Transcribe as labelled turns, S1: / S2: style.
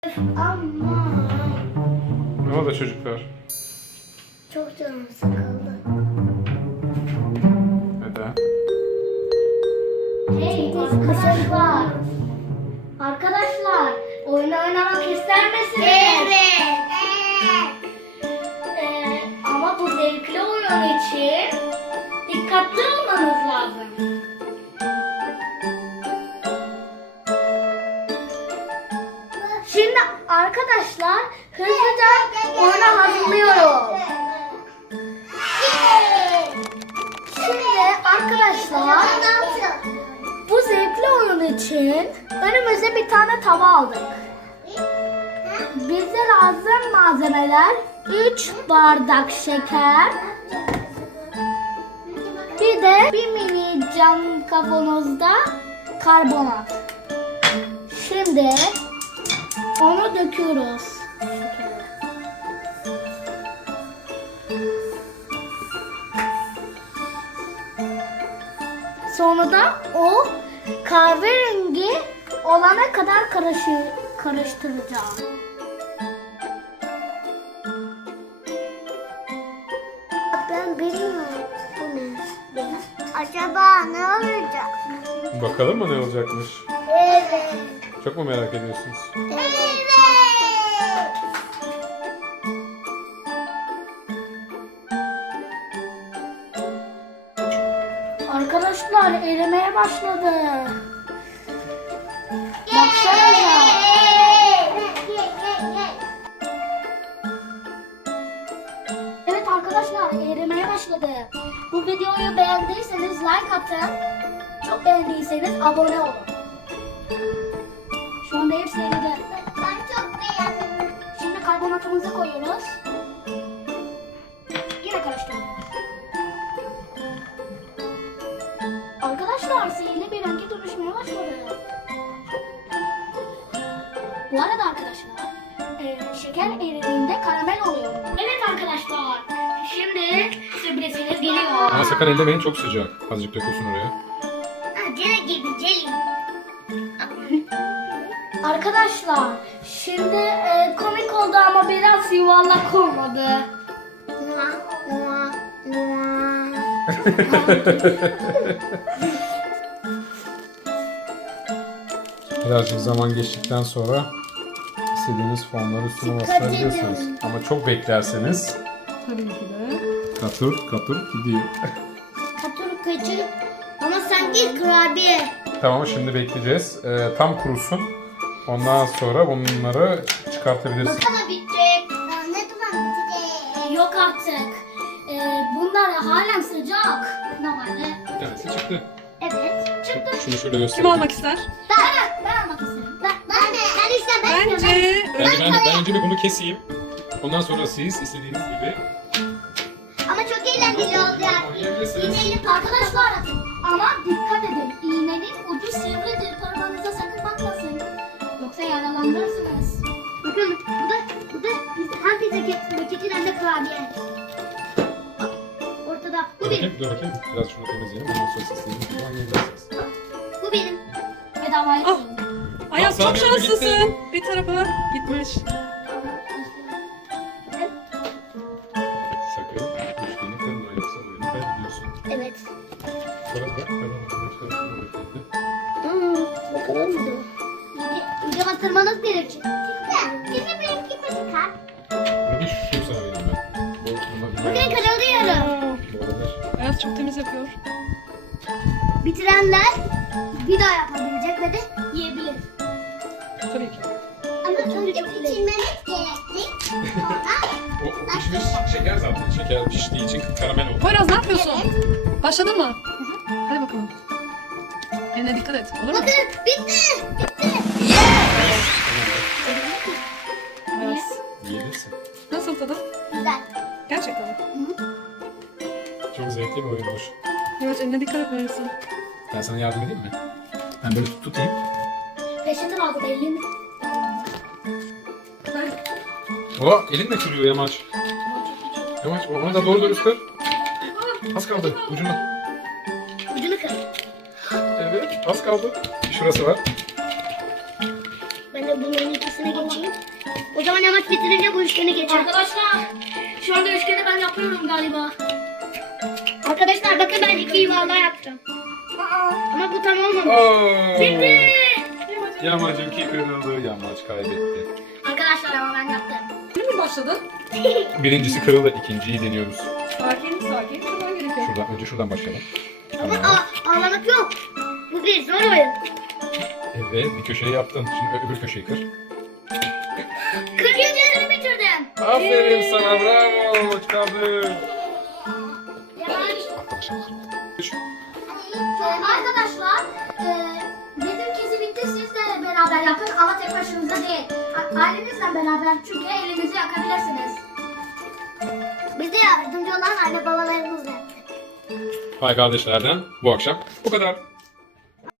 S1: Ama
S2: Ne oldu çocuklar?
S1: çok canım sıkıldı.
S2: Neden?
S3: Hey arkadaşlar. Arkadaşlar oyun oynamak ister misiniz?
S1: Evet.
S3: Ama bu zevkli oyun için dikkatli olmanız lazım. Şimdi arkadaşlar hızlıca oyuna hazırlıyorum. Şimdi arkadaşlar bu zevkli oyun için önümüze bir tane tava aldık. Bize lazım malzemeler 3 bardak şeker, bir de bir mini cam kavanozda karbonat. Şimdi onu döküyoruz. Sonra da o kahverengi olana kadar karıştıracağım.
S1: Ben bilmiyorum bu ne. Acaba ne olacak?
S2: Bakalım mı ne olacakmış?
S1: Evet.
S2: Çok mu merak ediyorsunuz?
S1: Evet.
S3: Arkadaşlar erimeye başladı. Baksanıza. Evet arkadaşlar erimeye başladı. Bu videoyu beğendiyseniz like atın. Çok beğendiyseniz abone olun. Şu anda hepsi eridi.
S1: Ben çok beğendim.
S3: Şimdi karbonatımızı koyuyoruz. Yine karıştırıyoruz. Arkadaşlar sihirli bir renge dönüşmeye başladı. Bu arada arkadaşlar şeker eridiğinde karamel oluyor. Evet arkadaşlar şimdi sürpriziniz geliyor.
S2: Ama sakın ellemeyin, çok sıcak. Azıcık dökülsün oraya.
S1: Acele gibi celim.
S3: Arkadaşlar şimdi komik oldu ama biraz yuvarlak olmadı.
S2: Birazcık zaman geçtikten sonra istediğiniz formları üstüne bastırabilirsiniz. Ama çok beklerseniz
S4: Tabii ki de.
S2: katır katır gidiyor.
S1: Katır kaçır. Ama sanki kurabiye.
S2: Tamam, şimdi bekleyeceğiz. Tam kurusun. Ondan sonra bunları çıkartabilirsiniz.
S1: Bana bitecek. Ne zaman bitecek?
S3: Yok artık. Bunlar halen sıcak. Normalde.
S2: Bir tanesi çıktı.
S1: Evet.
S3: Çıktı.
S2: Şunu şöyle
S4: Kim
S2: göstereyim.
S4: almak ister?
S3: Ben almak isterim.
S1: Ben işte ben.
S4: Bence
S2: Ben önce bir bunu keseyim. Ondan sonra siz istediğiniz gibi
S1: Ama çok eğlenceli olacak.
S2: oynayabilirsiniz.
S3: Arkadaşlar ama dikkat edin. İğnenin ucu sivridir. Parmağınıza sakın bakmasın. Yoksa yaralanırsınız.
S1: Bakın bu da hem pizza paketi hem de kurabiye. Bak, ortada. Bu benim.
S2: Dur bakayım. Biraz şunu temizleyelim. Ondan sonra siz istediğiniz gibi oynayabilirsiniz.
S1: Bu benim.
S3: Bedavaya
S4: Ah.
S3: koyun.
S4: Ayaz
S2: Sana
S4: çok
S2: bir önce
S4: şanslısın. Bir tarafa gitmiş.
S2: Sakın düştüğünü kırma, yoksa oyunu kaybediyorsun.
S1: Evet.
S2: Sonra da kazanmasını çıkartın.
S1: Bakalım mı? İyice bastırmanız gerekecek. Bizim benimki çıkar.
S2: Bunu bir şu sana vereyim ben.
S1: Bugün karalıyorum.
S2: Bu olabilir.
S4: Ayaz çok temiz yapıyor.
S1: Bitirenler bir daha yapabilecek ve de yiyebilir.
S4: Tabii ki.
S1: Ama önce bitirmemiz gerekli.
S2: O pişmiş şeker zaten. Şeker piştiği için karamel oldu.
S4: Poyraz ne yapıyorsun? Başladın mı? Hadi bakalım. Eline dikkat et. Olur mu?
S1: Bakın bitti.
S4: Ayaz.
S2: Yiyebilirsin.
S4: Nasıl tadı?
S1: Güzel.
S4: Gerçekten mi?
S2: Çok zevkli bir oyunmuş.
S4: Evet, eline dikkat etmelisin.
S2: Ben sana yardım edeyim mi? Ben böyle tutayım.
S3: Peşete aldı elini.
S2: O elin de kırıyor Yamaç. Yamaç onu da doğru dürüst kır. Az kaldı ucuna.
S1: Ucunu kır.
S2: Evet az kaldı. Şurası var.
S1: Ben de bunların ikisine geçeyim. O zaman yamaç bitirince bu üçgeni geçer.
S3: Arkadaşlar şu anda üçgeni ben yapıyorum galiba.
S1: Arkadaşlar bakın ben 2 yuvarlağı yaptım. Ama bu tam olmamış.
S2: Oo.
S1: Bitti.
S2: Yamacınki kırıldı. Yamaç kaybetti.
S3: Arkadaşlar ama ben yaptım.
S4: Şimdi mi başladın?
S2: Birincisi kırıldı. İkinciyi deniyoruz.
S4: Sakin sakin. Şuradan gerekiyor.
S2: Önce şuradan başlayalım.
S1: Ama
S2: Tamam.
S1: ağlamak yok. Bu bir zor oyun.
S2: Evet, bir köşeyi yaptın. Şimdi öbür köşeyi kır.
S1: 40 yüzyılını bitirdim.
S2: Aferin sana, bravo. Çıkardı.
S3: Yavaş.
S2: Arkadaşlar.
S3: Arkadaşlar bizimkisi bitti, siz de beraber yapın ama tek başınıza değil. Ailenizle beraber, çünkü elinizi yakabilirsiniz.
S1: Bize yardımcı olan anne babalarımız yaptı.
S2: Hay kardeşlerden bu akşam bu kadar.